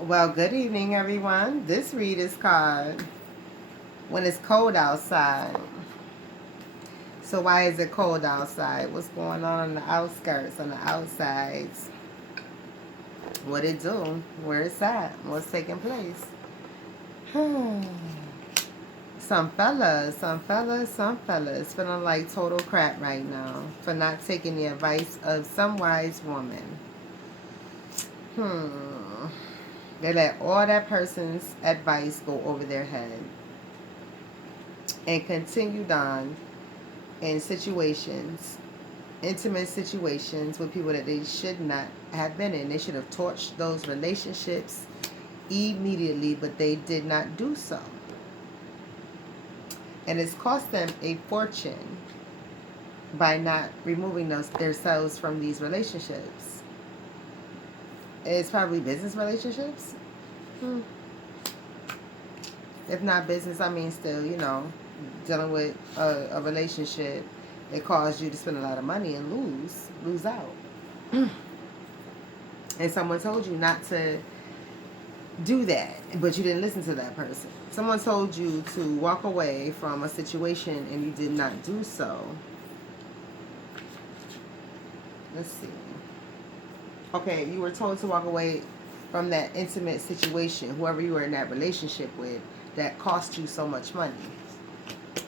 Well, good evening, everyone. This read is called When It's Cold Outside. So, why is it cold outside? What's going on the outskirts, on the outsides? What it do? Where it's at? What's taking place? some fellas feeling like total crap right now for not taking the advice of some wise woman. Hmm. They let all that person's advice go over their head and continued on in situations, intimate situations with people that they should not have been in. They should have torched those relationships immediately, but they did not do so. And it's cost them a fortune by not removing themselves from these relationships. It's probably business relationships. Hmm. If not business, I mean still, dealing with a relationship that caused you to spend a lot of money and lose out. And someone told you not to do that, but you didn't listen to that person. Someone told you to walk away from a situation and you did not do so. Let's see. Okay, you were told to walk away from that intimate situation, whoever you were in that relationship with, that cost you so much money.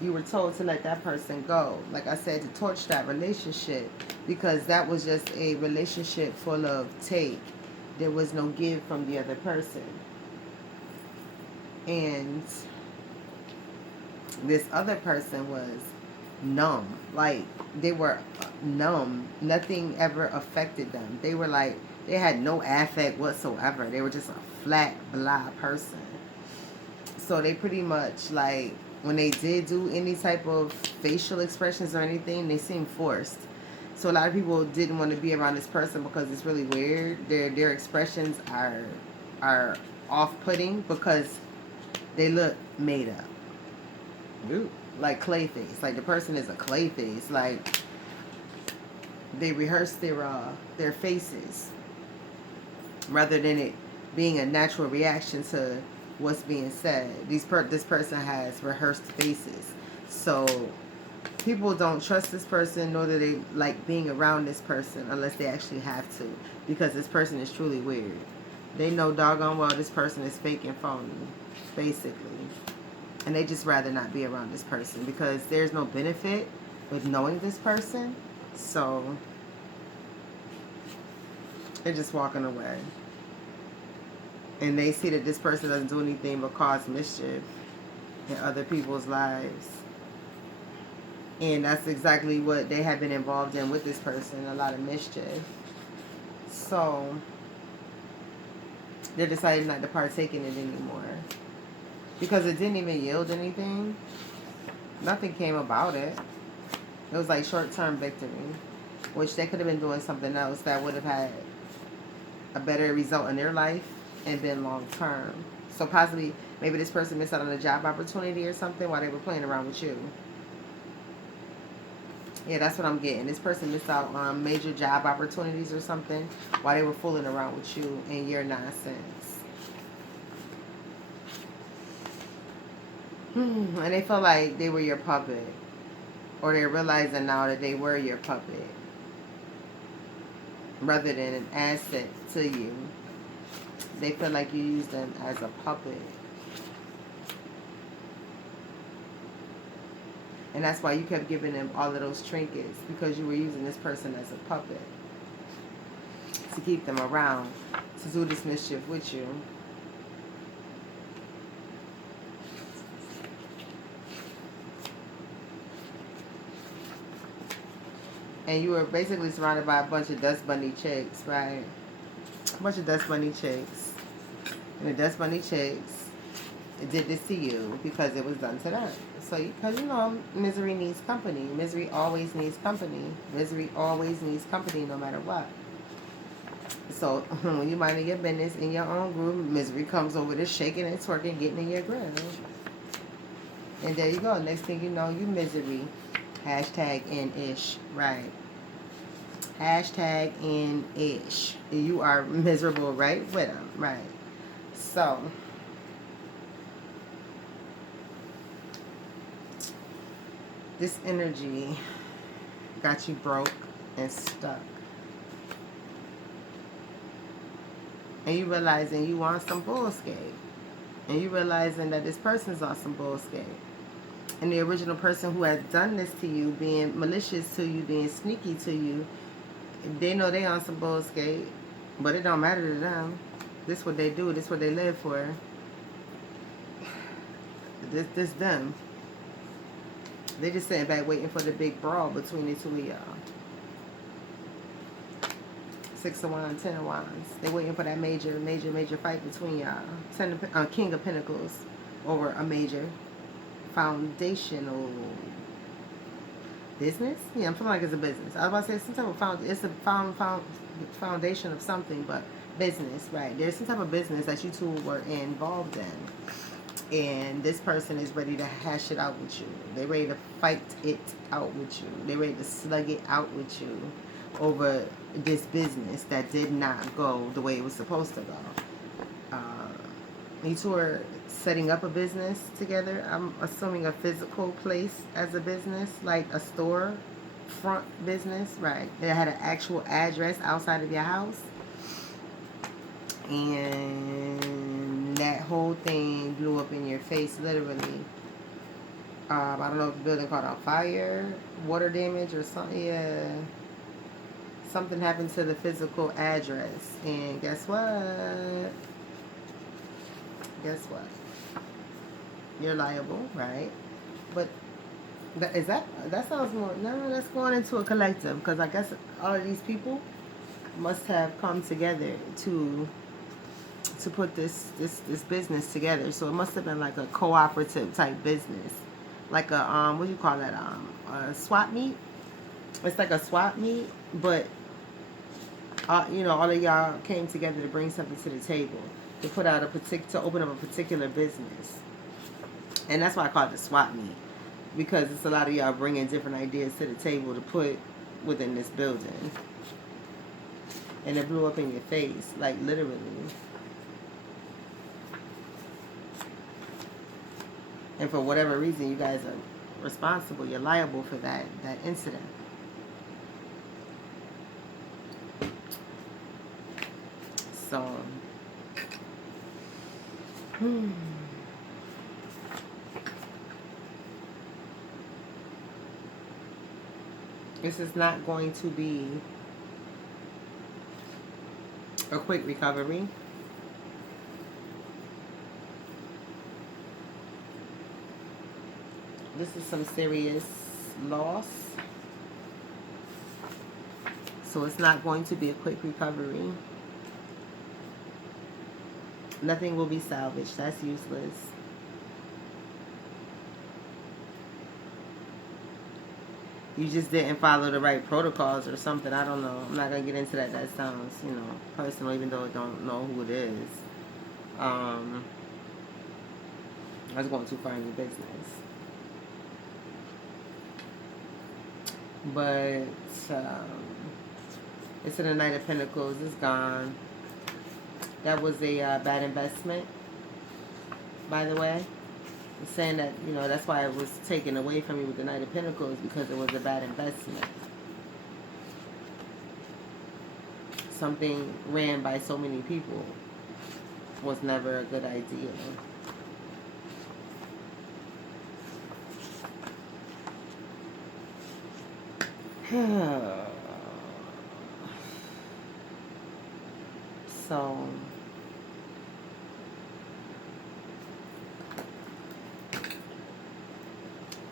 You were told to let that person go. Like I said, to torch that relationship because that was just a relationship full of take. There was no give from the other person. And this other person was numb. Like they were numb. Nothing ever affected them. They were like, they had no affect whatsoever. They were just a flat, blah person. So they pretty much like, when they did do any type of facial expressions or anything, they seemed forced. So a lot of people didn't want to be around this person because it's really weird. Their expressions are off putting because they look made up. Ooh. Like Clayface. Like the person is a Clayface. Like they rehearse their faces rather than it being a natural reaction to what's being said. This person has rehearsed faces. So people don't trust this person, nor do they like being around this person unless they actually have to, because this person is truly weird. They know doggone well this person is fake and phony, basically. And they just rather not be around this person because there's no benefit with knowing this person. So they're just walking away. And they see that this person doesn't do anything but cause mischief in other people's lives. And that's exactly what they have been involved in with this person, a lot of mischief. So they decided not to partake in it anymore. Because it didn't even yield anything. Nothing came about it. It was like short-term victory, which they could have been doing something else that would have had a better result in their life and been long-term. So possibly, maybe this person missed out on a job opportunity or something while they were playing around with you. Yeah, that's what I'm getting. This person missed out on major job opportunities or something while they were fooling around with you and your nonsense. And they feel like they were your puppet. Or they're realizing now that they were your puppet. Rather than an asset to you. They feel like you used them as a puppet. And that's why you kept giving them all of those trinkets. Because you were using this person as a puppet. To keep them around. To do this mischief with you. And you were basically surrounded by a bunch of Dust Bunny chicks, right? A bunch of Dust Bunny chicks. And the Dust Bunny chicks did this to you because it was done to them. So, because misery needs company. Misery always needs company. Misery always needs company no matter what. So, when you minding your business in your own groove, misery comes over there shaking and twerking, getting in your groove. And there you go. Next thing you know, you misery. Hashtag in-ish. Right. Hashtag in-ish. You are miserable right with them. Right. So, this energy got you broke and stuck. And you realizing you want some bullshit. And you realizing that this person's on some bullshit. And the original person who has done this to you, being malicious to you, being sneaky to you, they know they on some bullshit, but it don't matter to them. This what they do. This what they live for. This them. They just sitting back waiting for the big brawl between the two of y'all. 6 of Wands, 10 of Wands. They waiting for that major fight between y'all. King of Pentacles over a major foundational business. Yeah, I'm feeling like it's a business. I was about to say some type of it's a foundation of something, but business, right? There's some type of business that you two were involved in, and this person is ready to hash it out with you. They're ready to fight it out with you. They're ready to slug it out with you over this business that did not go the way it was supposed to go. You two are setting up a business together. I'm assuming a physical place as a business, like a store front business, right? It had an actual address outside of your house. And that whole thing blew up in your face, literally. I don't know if the building caught on fire, water damage or something. Yeah. Something happened to the physical address. And guess what? Guess what? You're liable, right? But that sounds more, no, that's going into a collective, because I guess all of these people must have come together to put this business together. So it must have been like a cooperative type business, like a what do you call that, a swap meet. It's like a swap meet, but all of y'all came together to bring something to the table, to put out to open up a particular business. And that's why I call it a swap meet, because it's a lot of y'all bringing different ideas to the table to put within this building. And it blew up in your face, like literally. And for whatever reason, you guys are responsible. You're liable for that incident. So, this is not going to be a quick recovery. This is some serious loss. So it's not going to be a quick recovery. Nothing will be salvaged. That's useless. You just didn't follow the right protocols or something. I don't know. I'm not going to get into that. That sounds, personal, even though I don't know who it is. I was going too far in your business. But it's in the Knight of Pentacles. It's gone. That was a bad investment, by the way. I'm saying that, that's why it was taken away from you with the Knight of Pentacles, because it was a bad investment. Something ran by so many people was never a good idea. So,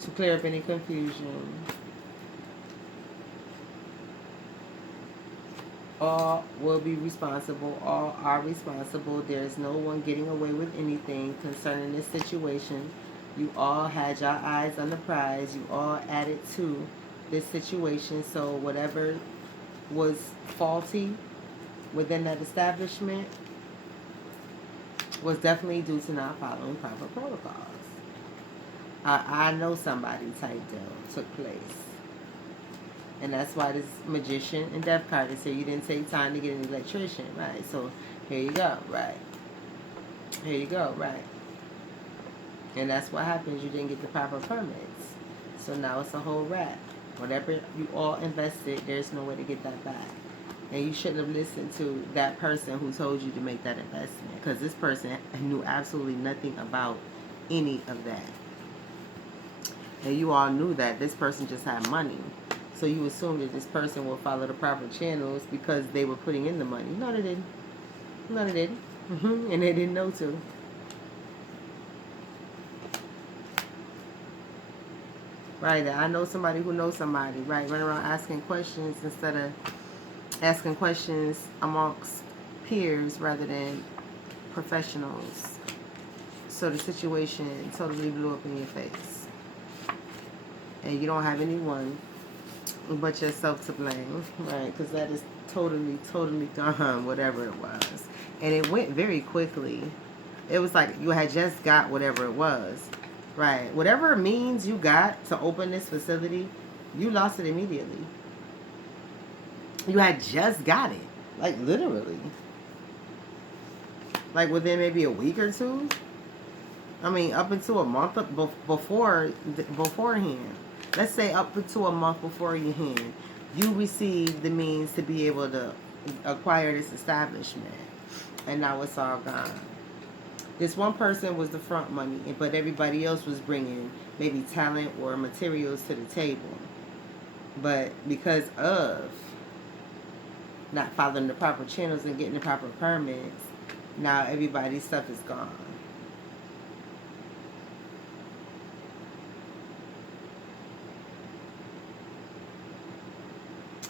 to clear up any confusion, all will be responsible. All are responsible. There is no one getting away with anything concerning this situation. You all had your eyes on the prize. You all added to this situation. So whatever was faulty within that establishment was definitely due to not following proper protocols. I know somebody type deal took place. And that's why this Magician and Death card is here. You didn't take time to get an electrician, right? So here you go, right? Here you go, right. And that's what happens. You didn't get the proper permits. So now it's a whole wrap. Whatever you all invested, there's no way to get that back. And you shouldn't have listened to that person who told you to make that investment, because this person knew absolutely nothing about any of that. And you all knew that this person just had money. So you assumed that this person will follow the proper channels because they were putting in the money. No, they didn't. No, they didn't. And they didn't know to. Right, I know somebody who knows somebody, right? Run around asking questions instead of asking questions amongst peers rather than professionals. So the situation totally blew up in your face. And you don't have anyone but yourself to blame, right? Because that is totally, totally gone, whatever it was. And it went very quickly. It was like you had just got whatever it was. Right. Whatever means you got to open this facility, you lost it immediately. You had just got it. Like, literally. Like, within maybe a week or two. I mean, up until a month beforehand. Let's say up until a month beforehand, you received the means to be able to acquire this establishment. And now it's all gone. This one person was the front money, but everybody else was bringing maybe talent or materials to the table. But because of not following the proper channels and getting the proper permits, now everybody's stuff is gone.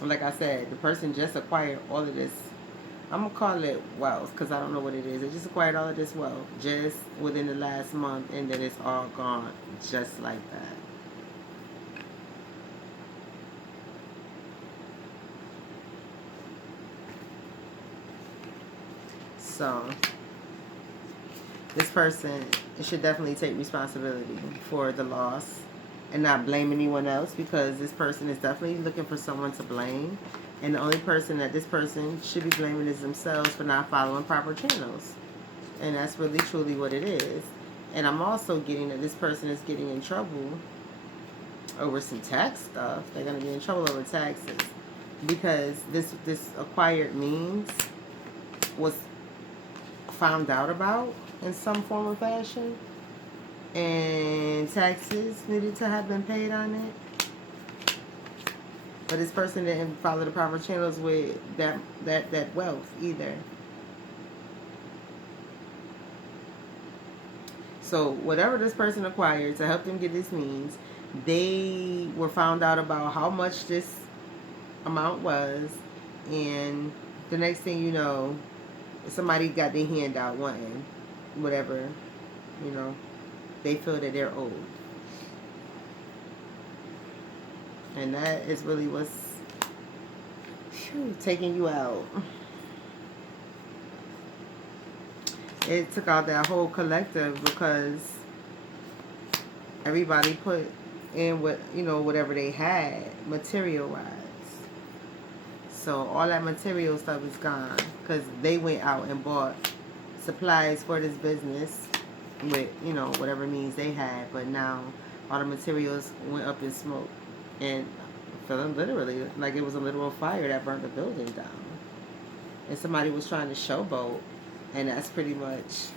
Like I said, the person just acquired all of this. I'm going to call it wealth because I don't know what it is. They just acquired all of this wealth just within the last month, and then it's all gone just like that. So this person should definitely take responsibility for the loss and not blame anyone else, because this person is definitely looking for someone to blame. And the only person that this person should be blaming is themselves for not following proper channels. And that's really truly what it is. And I'm also getting that this person is getting in trouble over some tax stuff. They're going to be in trouble over taxes because this acquired means was found out about in some form or fashion, and taxes needed to have been paid on it. But this person didn't follow the proper channels with that wealth either. So whatever this person acquired to help them get this means, they were found out about how much this amount was, and the next thing you know, somebody got their hand out wanting whatever, they feel that they're owed. And that is really what's taking you out. It took out that whole collective because everybody put in whatever they had material-wise. So all that material stuff is gone because they went out and bought supplies for this business with whatever means they had, but now all the materials went up in smoke. And feeling literally like it was a literal fire that burned the building down. And somebody was trying to showboat, and that's pretty much,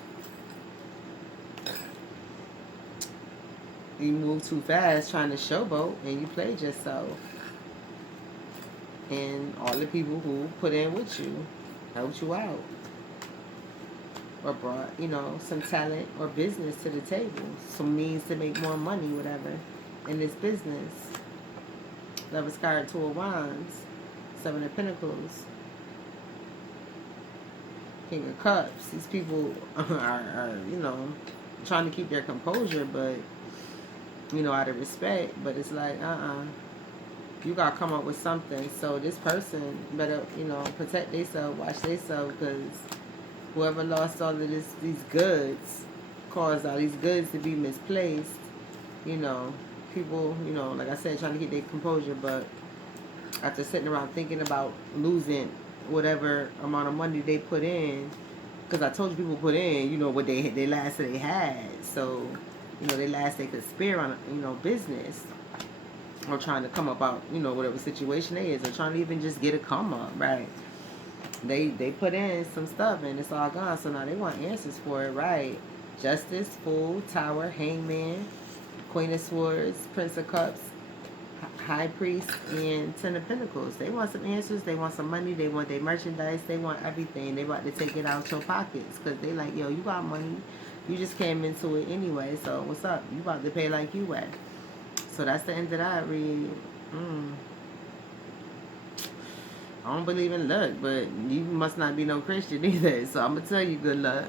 you move too fast trying to showboat and you played yourself. And all the people who put in with you helped you out, or brought some talent or business to the table, some means to make more money, whatever, in this business. Lover's card, Two of Wands, Seven of Pentacles, King of Cups. These people are trying to keep their composure, but, out of respect. But it's like, you got to come up with something. So this person better, protect themselves, watch themselves, because whoever lost all of these goods caused all these goods to be misplaced, people, like I said, trying to keep their composure, but after sitting around thinking about losing whatever amount of money they put in Because I told you people put in, what they last they had. So, they last they could spare on, business. Or trying to come about, whatever situation they is. Or trying to even just get a come up, right? They put in some stuff and it's all gone. So now they want answers for it, right? Justice, Fool, Tower, Hangman, Queen of Swords, Prince of Cups, High Priest, and Ten of Pentacles. They want some answers. They want some money. They want their merchandise. They want everything. They about to take it out your pockets because they like, yo, you got money. You just came into it anyway. So what's up? You about to pay like you at. So that's the end of that read. I don't believe in luck, but you must not be no Christian either. So I'm going to tell you good luck.